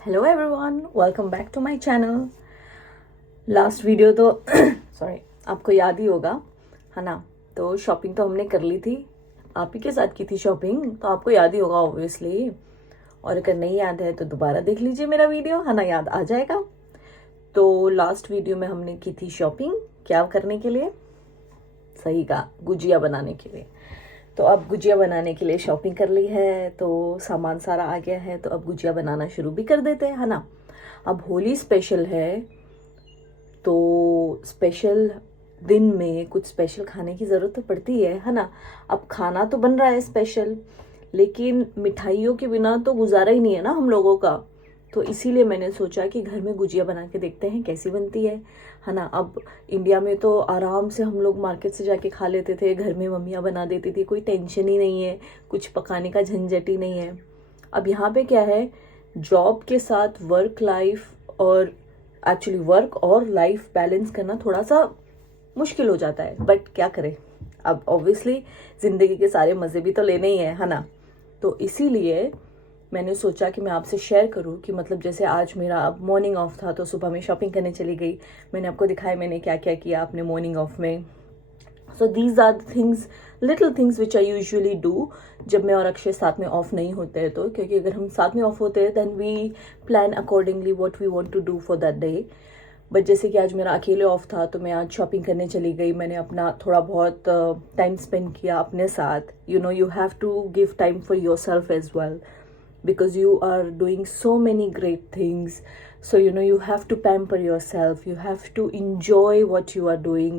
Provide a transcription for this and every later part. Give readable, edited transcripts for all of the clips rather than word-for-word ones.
Hello everyone, welcome back to my channel. Last video तो sorry आपको याद ही होगा, है ना। तो शॉपिंग तो हमने कर ली थी, आप ही के साथ की थी शॉपिंग, तो आपको याद ही होगा ऑब्वियसली। और अगर नहीं याद है तो दोबारा देख लीजिए मेरा वीडियो, है ना, याद आ जाएगा। तो लास्ट वीडियो में हमने की थी शॉपिंग, क्या करने के लिए? सही कहा, गुजिया बनाने के लिए। तो अब गुजिया बनाने के लिए शॉपिंग कर ली है, तो सामान सारा आ गया है, तो अब गुजिया बनाना शुरू भी कर देते हैं, है ना। अब होली स्पेशल है, तो स्पेशल दिन में कुछ स्पेशल खाने की ज़रूरत तो पड़ती है ना। अब खाना तो बन रहा है स्पेशल, लेकिन मिठाइयों के बिना तो गुजारा ही नहीं है ना हम लोगों का। तो इसीलिए मैंने सोचा कि घर में गुजिया बना के देखते हैं कैसी बनती है ना। अब इंडिया में तो आराम से हम लोग मार्केट से जाके खा लेते थे, घर में मम्मियाँ बना देती थी, कोई टेंशन ही नहीं है, कुछ पकाने का झंझट ही नहीं है। अब यहाँ पे क्या है, जॉब के साथ वर्क लाइफ और एक्चुअली वर्क और लाइफ बैलेंस करना थोड़ा सा मुश्किल हो जाता है, बट क्या करें, अब ऑब्वियसली ज़िंदगी के सारे मज़े भी तो लेने ही है ना। तो इसीलिए मैंने सोचा कि मैं आपसे शेयर करूं कि मतलब जैसे आज मेरा अब मॉर्निंग ऑफ था, तो सुबह में शॉपिंग करने चली गई। मैंने आपको दिखाया मैंने क्या क्या किया अपने मॉर्निंग ऑफ में। So these are the things, little things which I usually do जब मैं और अक्षय साथ में ऑफ नहीं होते हैं। तो क्योंकि अगर हम साथ में ऑफ होते हैं then we plan accordingly what we want to do for that day. But जैसे कि आज मेरा अकेले ऑफ था, तो मैं आज शॉपिंग करने चली गई। मैंने अपना थोड़ा बहुत टाइम स्पेंड किया अपने साथ। You have to give time for yourself as well, because you are doing so many great things. So you have to pamper yourself, you have to enjoy what you are doing,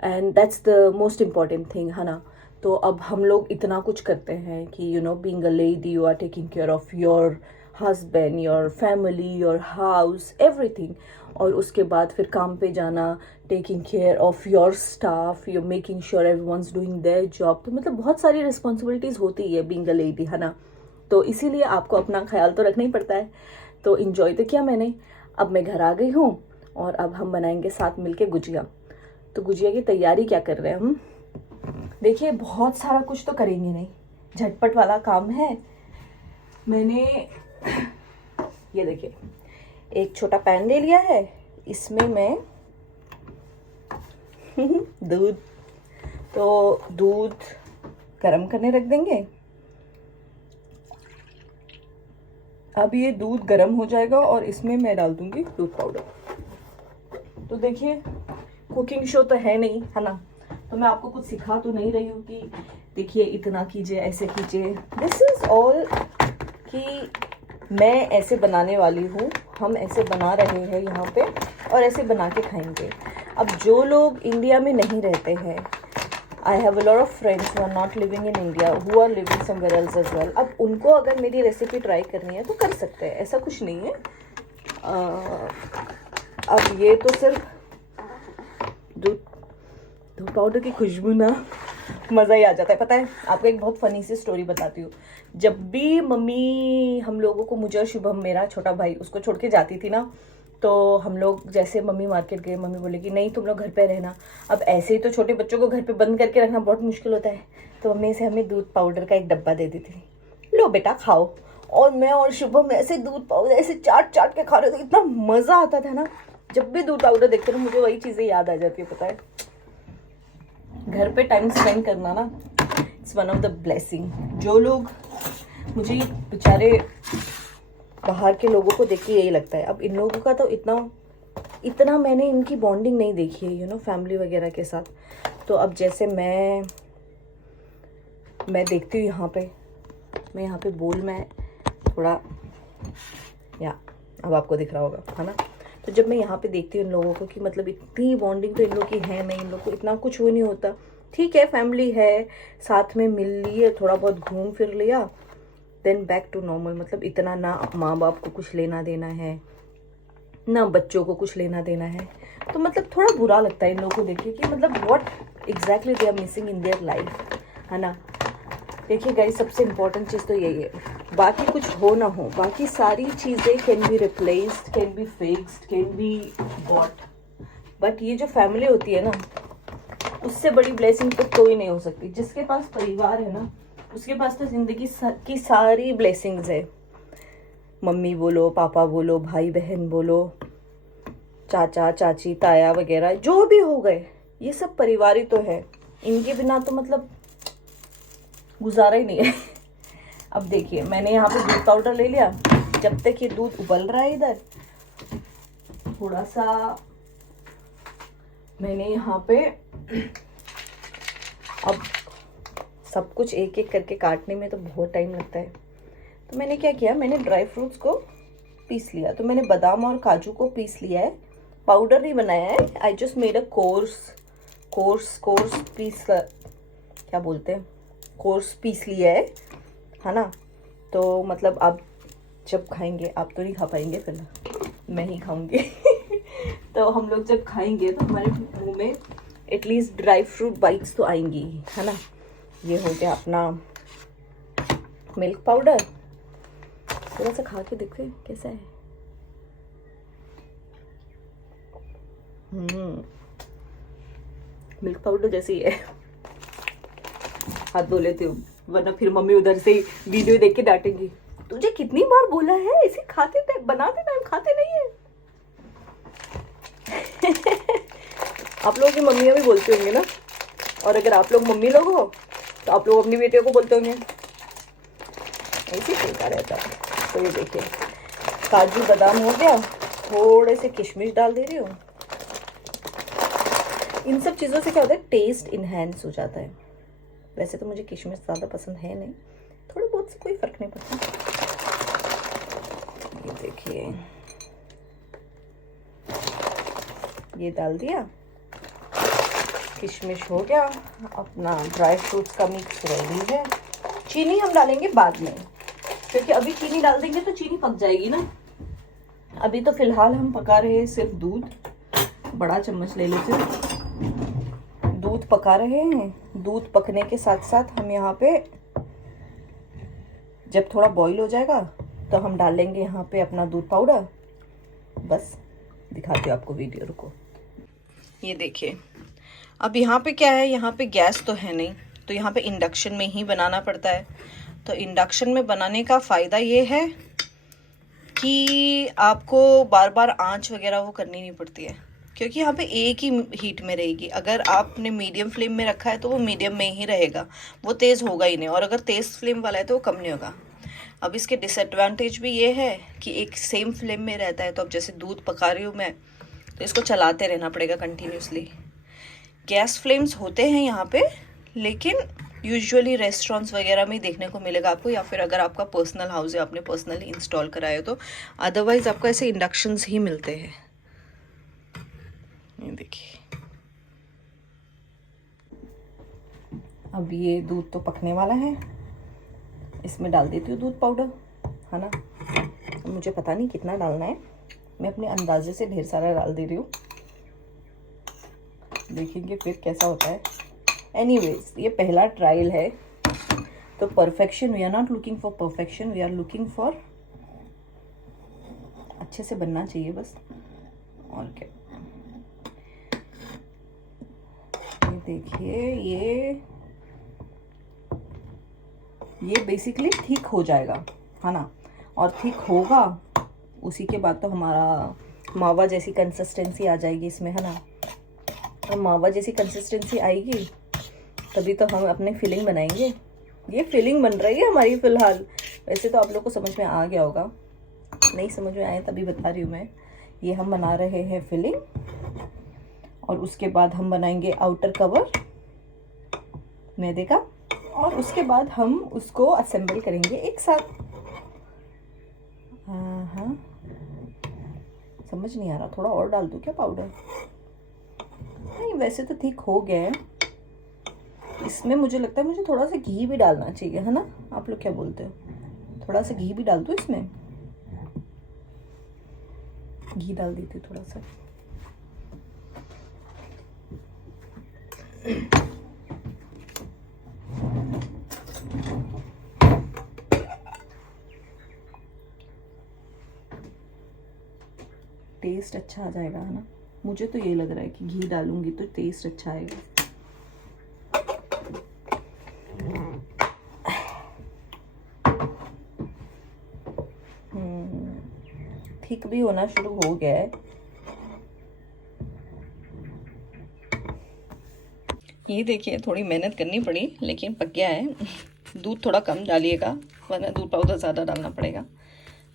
and that's the most important thing, है ना। तो अब हम लोग इतना कुछ करते हैं कि being a lady, you are taking care of your husband, your family, your house, everything. और उसके बाद फिर काम पे जाना, taking care of your staff, you're making sure everyone's doing their job. तो मतलब बहुत सारी रिस्पॉन्सिबिलिटीज़ होती है being a lady, है ना। तो इसीलिए आपको अपना ख्याल तो रखना ही पड़ता है। तो इन्जॉय तो किया मैंने। अब मैं घर आ गई हूँ और अब हम बनाएंगे साथ मिलके गुजिया। तो गुजिया की तैयारी क्या कर रहे हैं हम, देखिए बहुत सारा कुछ तो करेंगे नहीं, झटपट वाला काम है। मैंने ये देखिए एक छोटा पैन ले लिया है, इसमें मैं दूध गर्म करने रख देंगे। अब ये दूध गर्म हो जाएगा और इसमें मैं डाल दूंगी दूध पाउडर। तो देखिए कुकिंग शो तो है नहीं, है ना, तो मैं आपको कुछ सिखा तो नहीं रही हूँ कि देखिए इतना कीजिए, ऐसे कीजिए। दिस इज ऑल कि मैं ऐसे बनाने वाली हूँ, हम ऐसे बना रहे हैं यहाँ पे और ऐसे बना के खाएंगे। अब जो लोग इंडिया में नहीं रहते हैं, I have a lot of friends who are not living in India, who are living somewhere else as well. अब उनको अगर मेरी रेसिपी ट्राई करनी है तो कर सकते हैं, ऐसा कुछ नहीं है। अब ये तो सिर्फ दूध पाउडर की खुशबू ना मज़ा ही आ जाता है। पता है आपको एक बहुत फ़नी सी स्टोरी बताती हूँ। जब भी मम्मी हम लोगों को, मुझे और शुभम मेरा छोटा भाई, उसको छोड़ के जाती थी ना, तो हम लोग जैसे मम्मी मार्केट गए, मम्मी बोलेगी नहीं तुम लोग घर पे रहना। अब ऐसे ही तो छोटे बच्चों को घर पे बंद करके रखना बहुत मुश्किल होता है, तो मम्मी से हमें दूध पाउडर का एक डब्बा दे देती थी, लो बेटा खाओ। और मैं और शुभम ऐसे दूध पाउडर ऐसे चाट चाट के खा रहे थे, इतना मज़ा आता था ना। जब भी दूध पाउडर देखते ना मुझे वही चीज़ें याद आ जाती है। पता है घर पे टाइम स्पेंड करना ना, it's one of the blessing. जो लोग, मुझे बेचारे बाहर के लोगों को देख के यही लगता है, अब इन लोगों का तो इतना मैंने इनकी बॉन्डिंग नहीं देखी है फैमिली वगैरह के साथ। तो अब जैसे मैं देखती हूँ यहाँ पे बोल में थोड़ा, या अब आपको दिख रहा होगा, है ना। तो जब मैं यहाँ पे देखती हूँ इन लोगों को कि मतलब इतनी बॉन्डिंग तो इन लोग की है नहीं, इन लोग को इतना कुछ वो नहीं होता। ठीक है फैमिली है, साथ में मिल लिए, थोड़ा बहुत घूम फिर लिया, देन बैक टू नॉर्मल। मतलब इतना ना माँ बाप को कुछ लेना देना है, ना बच्चों को कुछ लेना देना है। तो मतलब थोड़ा बुरा लगता है इन लोगों को देख के कि मतलब what exactly they are missing in their life, है ना। देखिए गाइस, सबसे इम्पोर्टेंट चीज़ तो यही है, बाकी कुछ हो ना हो, बाकी सारी चीज़ें can be replaced, can be fixed, can be bought, but ये जो फैमिली होती है ना, उससे बड़ी ब्लेसिंग तो कोई नहीं हो सकती। जिसके पास परिवार है ना, उसके पास तो ज़िंदगी की सारी ब्लेसिंग्स है। मम्मी बोलो, पापा बोलो, भाई बहन बोलो, चाचा चाची, ताया वगैरह जो भी हो गए, ये सब परिवार ही तो है। इनके बिना तो मतलब गुजारा ही नहीं है। अब देखिए मैंने यहाँ पे दूध पाउडर ले लिया। जब तक ये दूध उबल रहा है इधर, थोड़ा सा मैंने यहाँ पे अब सब कुछ एक एक करके काटने में तो बहुत टाइम लगता है, तो मैंने क्या किया, मैंने ड्राई फ्रूट्स को पीस लिया। तो मैंने बादाम और काजू को पीस लिया है, पाउडर नहीं बनाया है। I just made a coarse piece, क्या बोलते हैं, कोर्स पीस लिया है ना। तो मतलब आप जब खाएंगे, आप तो नहीं खा पाएंगे, फिर मैं ही खाऊंगी। तो हम लोग जब खाएंगे तो हमारे मुंह में एटलीस्ट ड्राई फ्रूट बाइट्स तो आएंगी, है ना। ये हो गया अपना मिल्क पाउडर। थोड़ा सा खा के देखो कैसा है। मिल्क पाउडर जैसे ही है। हाथ धो लेती हूँ, वरना फिर मम्मी उधर से वीडियो देख के डांटेंगी, तुझे कितनी बार बोला है इसे खाते बनाते टाइम खाते नहीं है। आप लोगों की मम्मियाँ भी बोलती होंगी ना, और अगर आप लोग मम्मी लोग हो तो आप लोग अपनी बेटियों को बोलते होंगे। ऐसे चलता रहता है। तो ये देखिए काजू बादाम हो गया, थोड़े से किशमिश डाल दे रही हूँ। इन सब चीज़ों से क्या होता है, टेस्ट इन्हेंस हो जाता है। वैसे तो मुझे किशमिश ज़्यादा पसंद है नहीं, थोड़े बहुत से कोई फ़र्क नहीं पड़ता। ये देखिए ये डाल दिया, किशमिश हो गया, अपना ड्राई फ्रूट्स का मिक्स रेडी है। चीनी हम डालेंगे बाद में, क्योंकि अभी चीनी डाल देंगे तो चीनी पक जाएगी ना। अभी तो फिलहाल हम पका रहे हैं सिर्फ दूध। बड़ा चम्मच ले लेते हैं, दूध पका रहे हैं। दूध पकने के साथ साथ हम यहाँ पे जब थोड़ा बॉईल हो जाएगा तो हम डालेंगे यहाँ पे अपना दूध पाउडर। बस दिखाती हूँ आपको वीडियो, रुको। ये देखिए अब यहाँ पे क्या है, यहाँ पे गैस तो है नहीं, तो यहाँ पे इंडक्शन में ही बनाना पड़ता है। तो इंडक्शन में बनाने का फ़ायदा ये है कि आपको बार बार आंच वगैरह वो करनी नहीं पड़ती है, क्योंकि यहाँ पे एक ही हीट में रहेगी। अगर आपने मीडियम फ्लेम में रखा है तो वो मीडियम में ही रहेगा, वो तेज़ होगा ही नहीं। और अगर तेज़ फ्लेम वाला है तो वो कम नहीं होगा। अब इसके डिसएडवांटेज भी ये है कि एक सेम फ्लेम में रहता है। तो अब जैसे दूध पका रही हूँ मैं, तो इसको चलाते रहना पड़ेगा कंटिन्यूसली। गैस फ्लेम्स होते हैं यहाँ पे, लेकिन यूजुअली रेस्टोरेंट्स वगैरह में देखने को मिलेगा आपको, या फिर अगर आपका पर्सनल हाउस है, आपने पर्सनली इंस्टॉल कराया हो तो। अदरवाइज आपको ऐसे इंडक्शंस ही मिलते हैं। ये देखिए अब ये दूध तो पकने वाला है, इसमें डाल देती हूँ दूध पाउडर, है ना। मुझे पता नहीं कितना डालना है, मैं अपने अंदाजे से ढेर सारा डाल दे रही हूँ, देखेंगे फिर कैसा होता है। एनीवेज ये पहला ट्रायल है, तो perfection, we are not looking for perfection, we are looking for अच्छे से बनना चाहिए बस, और क्या। ये देखिए ये बेसिकली ठीक हो जाएगा, है ना। और ठीक होगा, उसी के बाद तो हमारा मावा जैसी कंसिस्टेंसी आ जाएगी इसमें, है ना। और मावा जैसी कंसिस्टेंसी आएगी तभी तो हम अपने फिलिंग बनाएंगे। ये फिलिंग बन रही है हमारी फ़िलहाल। वैसे तो आप लोग को समझ में आ गया होगा, नहीं समझ में आए तभी बता रही हूँ मैं। ये हम बना रहे हैं फिलिंग, और उसके बाद हम बनाएंगे आउटर कवर मैदे का, और उसके बाद हम उसको असेंबल करेंगे एक साथ। हाँ समझ नहीं आ रहा, थोड़ा और डाल दूँ क्या पाउडर? नहीं वैसे तो ठीक हो गया है। इसमें मुझे लगता है मुझे थोड़ा सा घी भी डालना चाहिए, है ना। आप लोग क्या बोलते हो, थोड़ा सा घी भी डाल दूँ इसमें? घी डाल देती हूँ थोड़ा सा। टेस्ट अच्छा आ जाएगा, है ना। मुझे तो ये लग रहा है कि घी डालूंगी तो टेस्ट अच्छा आएगा। थिक भी होना शुरू हो गया है। ये देखिए थोड़ी मेहनत करनी पड़ी लेकिन पक गया है। दूध थोड़ा कम डालिएगा वरना दूध पाउडर ज़्यादा डालना पड़ेगा।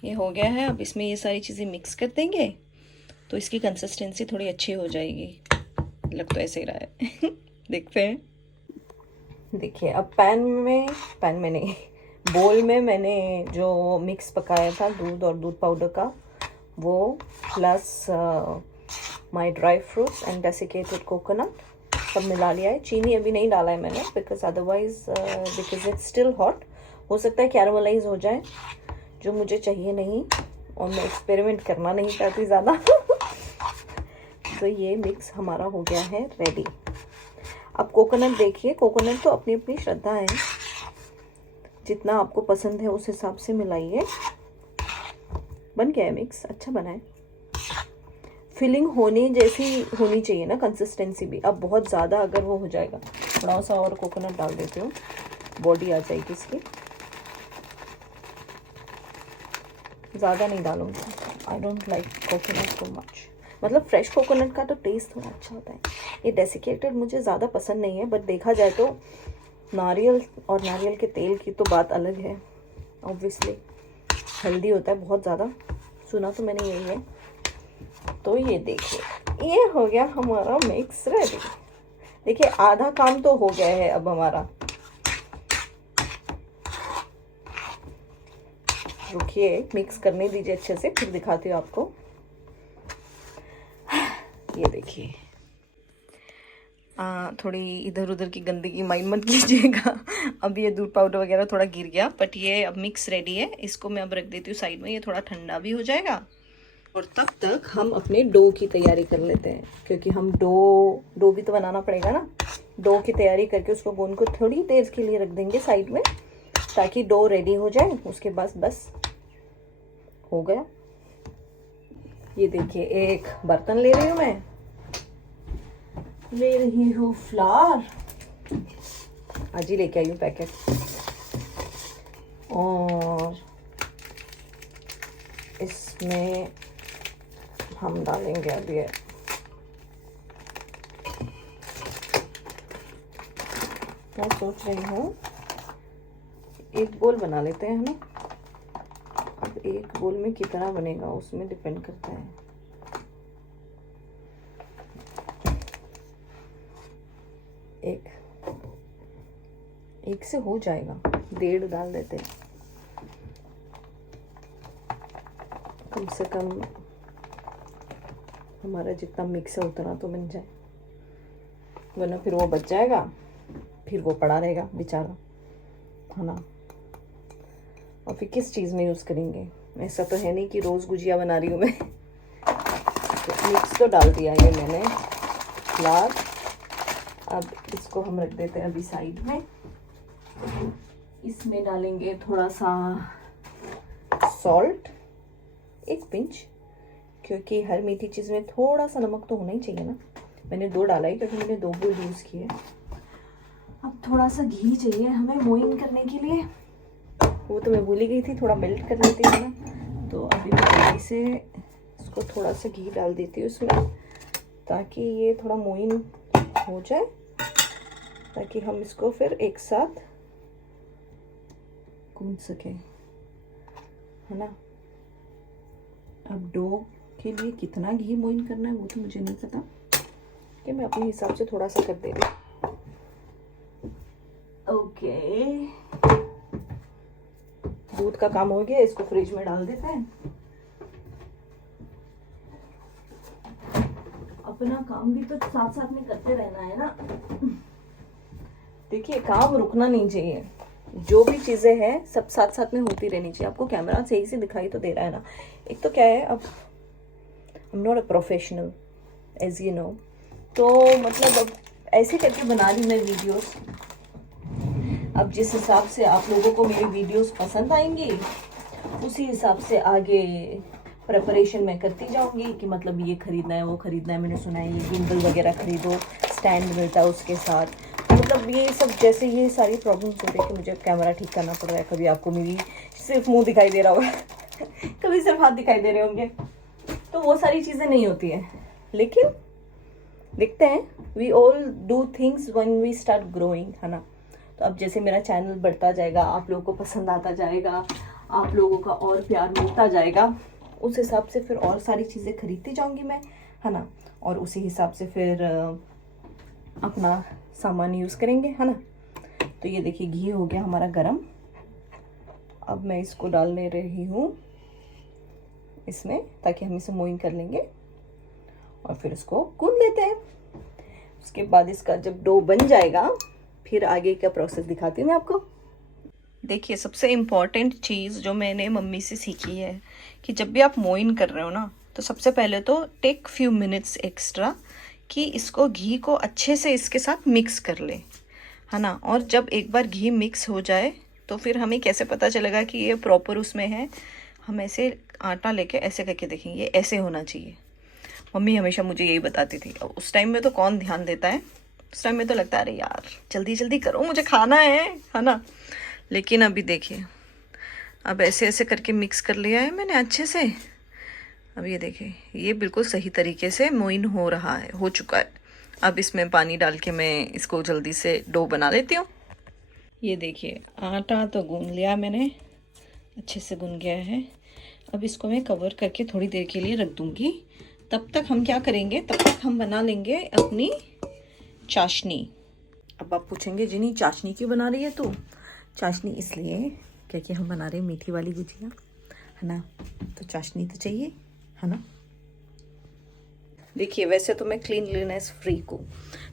ये हो गया है। अब इसमें ये सारी चीज़ें मिक्स कर देंगे तो इसकी कंसिस्टेंसी थोड़ी अच्छी हो जाएगी। लग तो ऐसे ही रहा है। देखते हैं। देखिए अब पैन में नहीं, बोल में मैंने जो मिक्स पकाया था दूध और दूध पाउडर का, वो plus my dry fruits and desiccated coconut सब मिला लिया है। चीनी अभी नहीं डाला है मैंने बिकॉज इट्स स्टिल हॉट। हो सकता है कैरमलाइज हो जाए, जो मुझे चाहिए नहीं, और मैं एक्सपेरिमेंट करना नहीं चाहती ज़्यादा। तो ये मिक्स हमारा हो गया है रेडी। अब कोकोनट देखिए, कोकोनट तो अपनी अपनी श्रद्धा है, जितना आपको पसंद है उस हिसाब से मिलाइए। बन गया है मिक्स, अच्छा बना है। फिलिंग होने जैसी होनी चाहिए ना कंसिस्टेंसी भी। अब बहुत ज़्यादा अगर वो हो जाएगा, थोड़ा सा और कोकोनट डाल देती हूँ, बॉडी आ जाएगी इसकी। ज़्यादा नहीं डालूंगी, I don't like coconut too much. मतलब फ्रेश कोकोनट का तो टेस्ट थोड़ा अच्छा होता है। ये डेसिकेटेड मुझे ज़्यादा पसंद नहीं है, बट देखा जाए तो नारियल और नारियल के तेल की तो बात अलग है। ऑब्वियसली हेल्दी होता है बहुत ज़्यादा, सुना तो मैंने यही है। तो ये देखिए ये हो गया हमारा मिक्स रेडी। देखिए आधा काम तो हो गया है अब हमारा। रुकिए मिक्स करने दीजिए अच्छे से, फिर दिखाती हूँ आपको। ये देखिए थोड़ी इधर उधर की गंदगी माइंड मत कीजिएगा। अब ये दूध पाउडर वगैरह थोड़ा गिर गया, बट ये अब मिक्स रेडी है। इसको मैं अब रख देती हूँ साइड में, ये थोड़ा ठंडा भी हो जाएगा। और तब तक हम अपने डो की तैयारी कर लेते हैं, क्योंकि हम डो भी तो बनाना पड़ेगा ना। डो की तैयारी करके उसको गोंद को थोड़ी देर के लिए रख देंगे साइड में, ताकि डो रेडी हो जाए। उसके बाद बस हो गया। ये देखिए एक बर्तन ले रही हूँ मैं, ले रही हूँ फ्लावर, आज ही लेके आई हूँ पैकेट, और इसमें हम डालेंगे अब ये मैं सोच रही हूँ एक बोल बना लेते हैं, है ना। अब एक बोल में कितना बनेगा उसमें डिपेंड करता है। एक से हो जाएगा, 1.5 डाल देते हैं कम से कम। हमारा जितना मिक्स है उतना तो बन जाए, वरना फिर वो बच जाएगा, फिर वो पड़ा रहेगा बेचारा, है ना। और फिर किस चीज़ में यूज़ करेंगे। ऐसा तो है नहीं कि रोज़ गुजिया बना रही हूँ मैं। तो मिक्स तो डाल दिया ये मैंने फ्लावर। अब इसको हम रख देते हैं अभी साइड में। इसमें डालेंगे थोड़ा सा सॉल्ट, 1 पिंच, क्योंकि हर मीठी चीज़ में थोड़ा सा नमक तो होना ही चाहिए ना। मैंने 2 डाला है क्योंकि मैंने 2 बोल यूज़ किए। अब थोड़ा सा घी चाहिए हमें मोइन करने के लिए, वो तो मैं भूल ही गई थी, थोड़ा मेल्ट कर लेती हूँ ना। तो अभी मैं जल्दी से इसको थोड़ा सा घी डाल देती हूँ इसमें, ताकि ये थोड़ा मोइन हो जाए, ताकि हम इसको फिर एक साथ गूंद सके, है ना। अब डो के लिए कितना घी मोइन करना है वो तो मुझे नहीं पता, कि मैं अपने हिसाब से थोड़ा सा कर दे रही हूँ। ओके, दूध का काम हो गया, इसको फ्रिज में डाल देते हैं। अपना काम भी तो साथ साथ में करते रहना है ना। देखिए काम रुकना नहीं चाहिए, जो भी चीज़ें हैं सब साथ साथ में होती रहनी चाहिए। आपको कैमरा सही से दिखाई तो दे रहा है ना। एक तो क्या है, अब I am not a professional as you know, तो मतलब अब ऐसे करके बना रही मैं वीडियोस। अब जिस हिसाब से आप लोगों को मेरी वीडियोस पसंद आएंगी, उसी हिसाब से आगे प्रिपरेशन मैं करती जाऊंगी कि मतलब ये खरीदना है वो खरीदना है। मैंने सुना है ये गिम्बल वगैरह खरीदो, स्टैंड मिलता है उसके साथ। मतलब ये सब जैसे ये सारी प्रॉब्लम्स होती है कि मुझे कैमरा ठीक करना पड़ रहा है। कभी आपको मेरी सिर्फ मुंह दिखाई दे रहा होगा, कभी सिर्फ हाथ दिखाई दे रहे होंगे। तो वो सारी चीज़ें नहीं होती है, लेकिन देखते हैं, we all do things when we start growing, है ना। तो अब जैसे मेरा चैनल बढ़ता जाएगा, आप लोगों को पसंद आता जाएगा, आप लोगों का और प्यार मिलता जाएगा, उस हिसाब से फिर और सारी चीज़ें खरीदती जाऊंगी मैं, है ना। और उसी हिसाब से फिर अपना सामान यूज़ करेंगे, है ना। तो ये देखिए घी हो गया हमारा गरम। अब मैं इसको डालने रही हूँ इसमें, ताकि हम इसे मोइन कर लेंगे और फिर इसको गूंद लेते हैं। उसके बाद इसका जब डो बन जाएगा, फिर आगे का प्रोसेस दिखाती हूँ मैं आपको। देखिए सबसे इम्पॉर्टेंट चीज़ जो मैंने मम्मी से सीखी है कि जब भी आप मोइन कर रहे हो ना, तो सबसे पहले तो टेक फ्यू मिनट्स एक्स्ट्रा कि इसको घी को अच्छे से इसके साथ मिक्स कर ले, है ना। और जब एक बार घी मिक्स हो जाए तो फिर हमें कैसे पता चलेगा कि ये प्रॉपर उसमें है। हम ऐसे आटा लेके ऐसे करके देखेंगे, ये ऐसे होना चाहिए। मम्मी हमेशा मुझे यही बताती थी। और उस टाइम में तो कौन ध्यान देता है, उस टाइम में तो लगता है अरे यार जल्दी जल्दी करो, मुझे खाना है ना। लेकिन अभी देखिए, अब ऐसे ऐसे करके मिक्स कर लिया है मैंने अच्छे से। अब ये देखिए ये बिल्कुल सही तरीके से मोइन हो रहा है, हो चुका है। अब इसमें पानी डाल के मैं इसको जल्दी से डो बना लेती हूँ। ये देखिए आटा तो गूंद लिया मैंने, अच्छे से गूंद गया है। अब इसको मैं कवर करके थोड़ी देर के लिए रख दूँगी। तब तक हम क्या करेंगे, तब तक हम बना लेंगे अपनी चाशनी। अब आप पूछेंगे जिनी चाशनी क्यों बना रही है तू? चाशनी इसलिए क्योंकि हम बना रहे हैं मीठी वाली गुजिया, है ना। तो चाशनी तो चाहिए, है ना। देखिए वैसे तो मैं क्लीनलीनेस फ्रीक हूँ,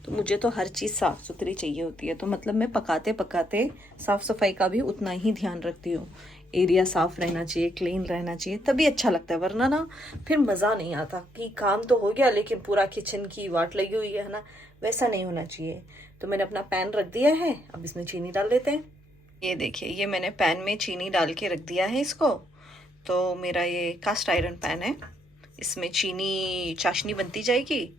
तो मुझे तो हर चीज़ साफ़ सुथरी चाहिए होती है। तो मतलब मैं पकाते पकाते साफ़ सफाई का भी उतना ही ध्यान रखती हूँ। एरिया साफ़ रहना चाहिए, क्लीन रहना चाहिए, तभी अच्छा लगता है। वरना ना फिर मज़ा नहीं आता कि काम तो हो गया लेकिन पूरा किचन की वाट लगी हुई है ना, वैसा नहीं होना चाहिए। तो मैंने अपना पैन रख दिया है, अब इसमें चीनी डाल देते हैं। ये देखिए ये मैंने पैन में चीनी डाल के रख दिया है इसको। तो मेरा ये कास्ट आयरन पैन है, इसमें चीनी चाशनी बनती जाएगी।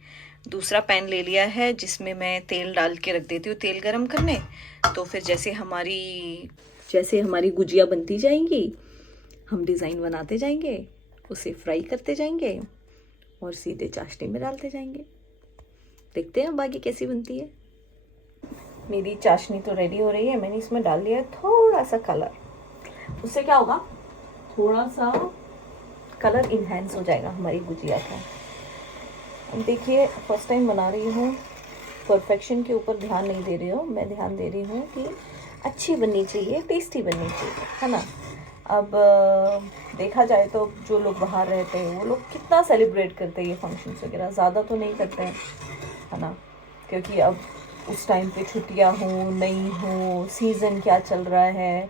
दूसरा पैन ले लिया है जिसमें मैं तेल डाल के रख देती हूँ, तेल गरम करने। तो फिर जैसे हमारी गुजिया बनती जाएंगी, हम डिज़ाइन बनाते जाएंगे, उसे फ्राई करते जाएंगे और सीधे चाशनी में डालते जाएंगे। देखते हैं बाकी कैसी बनती है। मेरी चाशनी तो रेडी हो रही है। मैंने इसमें डाल लिया है थोड़ा सा कलर, उससे क्या होगा, थोड़ा सा कलर इन्हेंस हो जाएगा हमारी गुजिया का। अब देखिए फर्स्ट टाइम बना रही हूँ, परफेक्शन के ऊपर ध्यान नहीं दे रही हूँ मैं, ध्यान दे रही हूँ कि अच्छी बननी चाहिए, टेस्टी बननी चाहिए, है ना। अब देखा जाए तो जो लोग बाहर रहते हैं वो लोग कितना सेलिब्रेट करते हैं ये फंक्शंस वगैरह, ज़्यादा तो नहीं करते हैं, है ना। क्योंकि अब उस टाइम पे छुट्टियाँ हो नहीं हो, सीज़न क्या चल रहा है,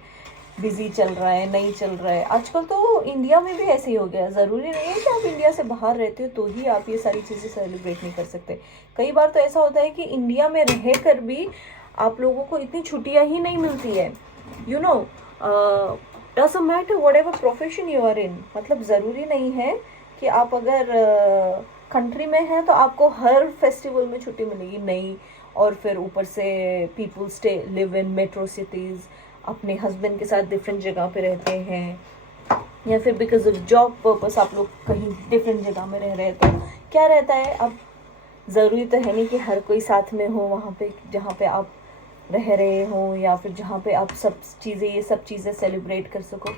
बिज़ी चल रहा है नहीं चल रहा है। आजकल तो इंडिया में भी ऐसे ही हो गया। ज़रूरी नहीं है कि आप इंडिया से बाहर रहते हो तो ही आप ये सारी चीज़ें सेलिब्रेट नहीं कर सकते। कई बार तो ऐसा होता है कि इंडिया में रह कर भी आप लोगों को इतनी छुट्टियां ही नहीं मिलती है। You know doesn't matter whatever profession you are in. मतलब ज़रूरी नहीं है कि आप अगर कंट्री में हैं तो आपको हर फेस्टिवल में छुट्टी मिलेगी, नहीं। और फिर ऊपर से people stay live in metro cities, अपने हस्बैंड के साथ डिफरेंट जगह पे रहते हैं, या फिर बिकॉज ऑफ जॉब पर्पस आप लोग कहीं डिफरेंट जगह में रह रहे हैं। तो क्या रहता है, अब ज़रूरी तो है नहीं कि हर कोई साथ में हो वहाँ पे जहाँ पे आप रह रहे हो, या फिर जहाँ पे आप ये सब चीज़ें सेलिब्रेट कर सको।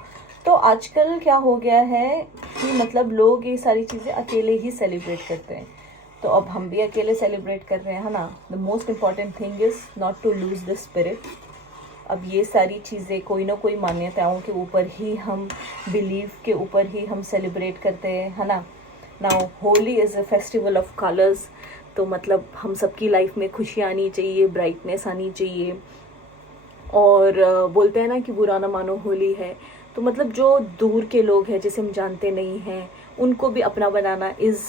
तो आजकल क्या हो गया है कि मतलब लोग ये सारी चीज़ें अकेले ही सेलिब्रेट करते हैं। तो अब हम भी अकेले सेलिब्रेट कर रहे हैं, है ना। The most important thing is not to lose the spirit. अब ये सारी चीज़ें कोई ना कोई मान्यताओं के ऊपर ही हम बिलीव के ऊपर ही हम सेलिब्रेट करते हैं, है ना। Now Holi is a festival of colours. तो मतलब हम सबकी लाइफ में खुशियाँ आनी चाहिए, ब्राइटनेस आनी चाहिए। और बोलते हैं ना कि बुरा ना मानो होली है। तो मतलब जो दूर के लोग हैं जिसे हम जानते नहीं हैं, उनको भी अपना बनाना is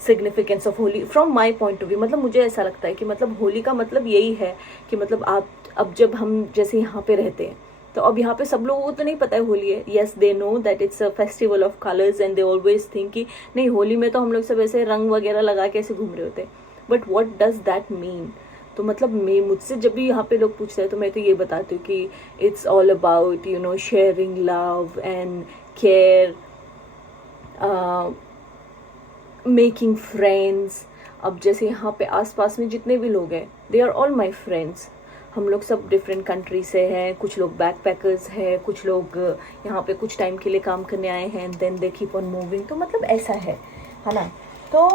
significance of Holi from my point of view. मतलब मुझे ऐसा लगता है कि मतलब होली का मतलब यही है कि मतलब आप अब जब हम जैसे यहाँ पे रहते हैं तो अब यहाँ पे सब लोगों को तो नहीं पता है होली है। Yes they know that it's a festival of colours and they always think कि नहीं होली में तो हम लोग सब ऐसे रंग वगैरह लगा के ऐसे घूम रहे होते हैं। But what does that mean? तो मतलब मुझसे जब भी यहाँ पे लोग पूछते हैं तो मैं तो ये बताती हूँ कि it's all about sharing love and care, making friends. अब जैसे यहाँ पे आसपास में जितने भी लोग हैं, they are all my friends. हम लोग सब डिफरेंट कंट्री से हैं, कुछ लोग बैक पैकर्स हैं, कुछ लोग यहाँ पे कुछ टाइम के लिए काम करने आए हैं, then they keep on moving. तो मतलब ऐसा है ना। तो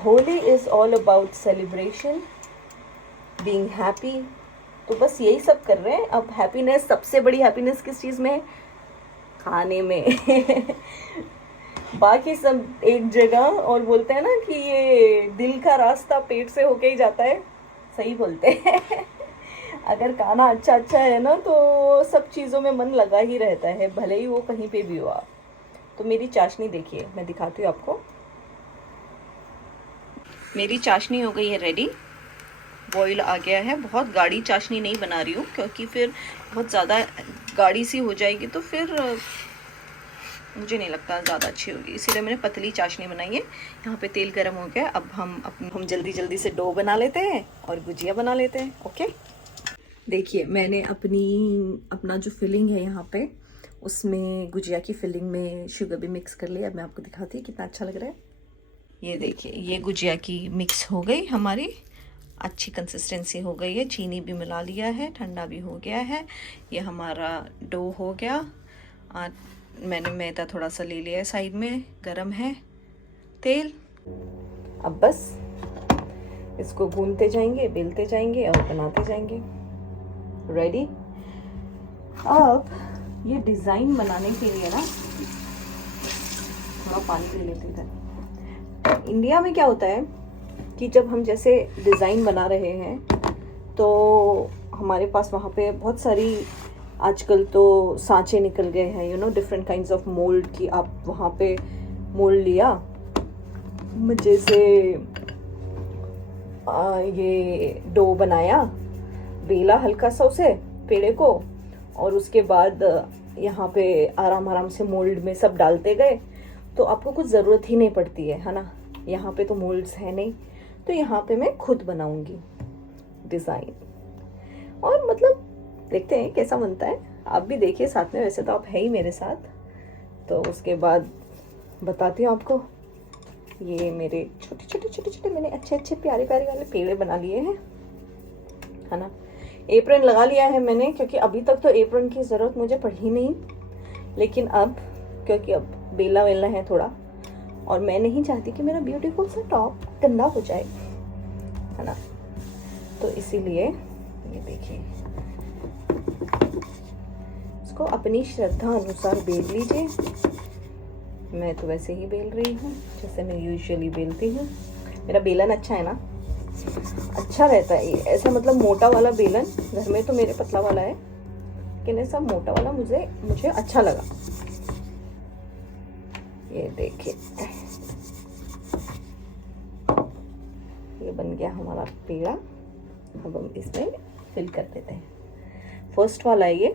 Holi is all about celebration, being happy. तो बस यही सब कर रहे हैं। अब हैप्पीनेस, सबसे बड़ी हैप्पीनेस किस चीज़ में है? खाने में। बाकी सब एक जगह। और बोलते हैं ना कि ये दिल का रास्ता पेट से होके ही जाता है, सही बोलते हैं। अगर खाना अच्छा अच्छा है ना तो सब चीज़ों में मन लगा ही रहता है, भले ही वो कहीं पे भी हो आप। तो मेरी चाशनी देखिए, मैं दिखाती हूँ आपको। मेरी चाशनी हो गई है रेडी, बॉईल आ गया है। बहुत गाढ़ी चाशनी नहीं बना रही हूँ क्योंकि फिर बहुत ज़्यादा गाढ़ी सी हो जाएगी तो फिर मुझे नहीं लगता ज़्यादा अच्छी होगी, इसीलिए मैंने पतली चाशनी बनाई है। यहाँ पे तेल गर्म हो गया। अब हम जल्दी जल्दी से डो बना लेते हैं और गुजिया बना लेते हैं। ओके, देखिए मैंने अपना जो फिलिंग है यहाँ पे, उसमें गुजिया की फिलिंग में शुगर भी मिक्स कर लिया। अब मैं आपको दिखाती हूँ कितना अच्छा लग रहा है। ये देखिए, ये गुजिया की मिक्स हो गई हमारी, अच्छी कंसिस्टेंसी हो गई है। चीनी भी मिला लिया है, ठंडा भी हो गया है। ये हमारा डो हो गया। मैंने मैदा थोड़ा सा ले लिया है, साइड में गरम है तेल। अब बस इसको गूंथते जाएंगे, बेलते जाएंगे और बनाते जाएंगे। रेडी। अब ये डिज़ाइन बनाने के लिए ना थोड़ा पानी पी लेते थे। इंडिया में क्या होता है कि जब हम जैसे डिज़ाइन बना रहे हैं तो हमारे पास वहाँ पे बहुत सारी आजकल तो सांचे निकल गए हैं, you know, different kinds of mould की। आप वहाँ पे मोल्ड लिया, जैसे ये डो बनाया, बेला हल्का सा उसे पेड़े को, और उसके बाद यहाँ पे आराम आराम से मोल्ड में सब डालते गए। तो आपको कुछ ज़रूरत ही नहीं पड़ती है ना। यहाँ पे तो मोल्ड्स है नहीं, तो यहाँ पे मैं खुद बनाऊंगी डिज़ाइन। और मतलब देखते हैं कैसा बनता है। आप भी देखिए साथ में, वैसे तो आप है ही मेरे साथ। तो उसके बाद बताती हूँ आपको। ये मेरे छोटे छोटे छोटे छोटे मैंने अच्छे अच्छे प्यारे प्यारे वाले पेड़े बना लिए हैं, है ना। एप्रन लगा लिया है मैंने, क्योंकि अभी तक तो एप्रन की ज़रूरत मुझे पड़ी नहीं, लेकिन अब क्योंकि अब बेला वेलना है थोड़ा, और मैं नहीं चाहती कि मेरा ब्यूटीफुल सा टॉप गंदा हो जाए, है ना। तो इसीलिए ये देखिए, इसको अपनी श्रद्धा अनुसार बेल लीजिए। मैं तो वैसे ही बेल रही हूँ जैसे मैं यूजुअली बेलती हूँ। मेरा बेलन अच्छा है ना, अच्छा रहता है ये। ऐसा मतलब मोटा वाला बेलन, घर में तो मेरे पतला वाला है, लेकिन ऐसा मोटा वाला मुझे अच्छा लगा। ये देखिए, ये बन गया हमारा पेड़ा। अब हम इसमें फिल कर देते हैं। फर्स्ट वाला है ये,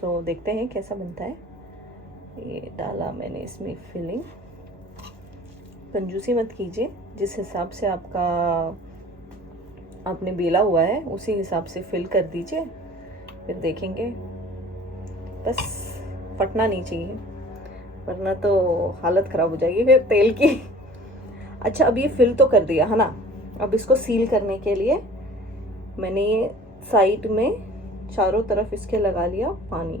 तो देखते हैं कैसा बनता है। ये डाला मैंने इसमें फिलिंग। कंजूसी मत कीजिए, जिस हिसाब से आपने बेला हुआ है उसी हिसाब से फिल कर दीजिए। फिर देखेंगे, बस फटना नहीं चाहिए, वरना तो हालत ख़राब हो जाएगी फिर तेल की। अच्छा, अब ये फिल तो कर दिया है ना। अब इसको सील करने के लिए मैंने ये साइड में चारों तरफ इसके लगा लिया पानी,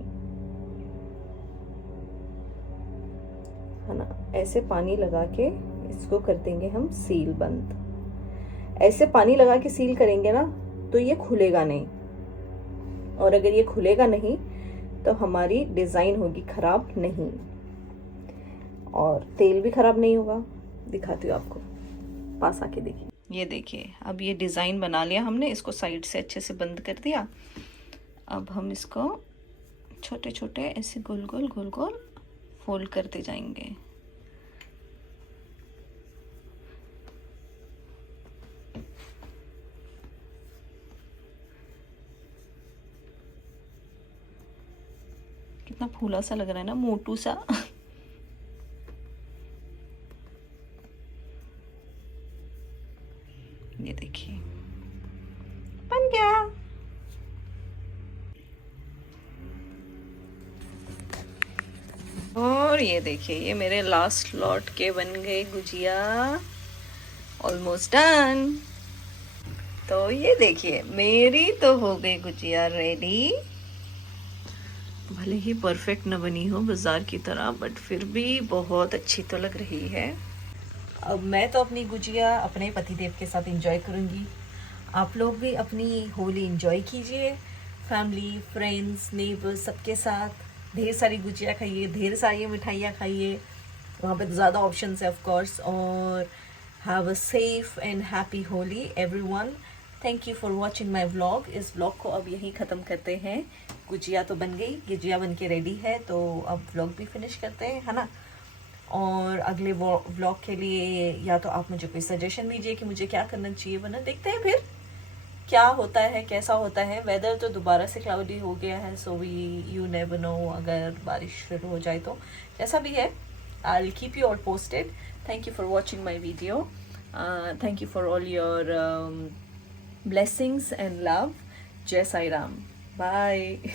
है ना। ऐसे पानी लगा के इसको कर देंगे हम सील बंद। ऐसे पानी लगा के सील करेंगे ना तो ये खुलेगा नहीं, और अगर ये खुलेगा नहीं तो हमारी डिज़ाइन होगी ख़राब नहीं, और तेल भी ख़राब नहीं होगा। दिखाती हूँ आपको, पास आके देखिए। ये देखिए, अब ये डिज़ाइन बना लिया हमने, इसको साइड से अच्छे से बंद कर दिया। अब हम इसको छोटे छोटे ऐसे गोल गोल फोल्ड करते जाएंगे। कितना फूला सा लग रहा है ना, मोटू सा। ये देखिए, बन गया। और ये देखिए, ये मेरे लास्ट लॉट के बन गए गुजिया, ऑलमोस्ट डन। तो ये देखिए, मेरी तो हो गई गुजिया रेडी। भले ही परफेक्ट न बनी हो बाजार की तरह, बट फिर भी बहुत अच्छी तो लग रही है। अब मैं तो अपनी गुजिया अपने पतिदेव के साथ एंजॉय करूंगी। आप लोग भी अपनी होली एंजॉय कीजिए, फैमिली, फ्रेंड्स, नेबर्स सबके साथ। ढेर सारी गुजिया खाइए, ढेर सारी मिठाइयाँ खाइए, वहाँ पे तो ज़्यादा ऑप्शंस है ऑफ कोर्स। और have a safe and happy Holi everyone. Thank you for watching my vlog. इस व्लॉग को अब यहीं ख़त्म करते हैं। गुजिया तो बन गई, गुजिया बन के रेडी है, तो अब व्लॉग भी फिनिश करते हैं, है ना। और अगले व्लॉग के लिए या तो आप मुझे कोई सजेशन दीजिए कि मुझे क्या करना चाहिए, वरना देखते हैं फिर क्या होता है, कैसा होता है। वेदर तो दोबारा से क्लाउडी हो गया है, so we you never know, अगर बारिश शुरू हो जाए तो। जैसा भी है, I will keep you all posted. Thank you for watching my video. Thank you for all your blessings and love. Jai Sai Ram. Bye.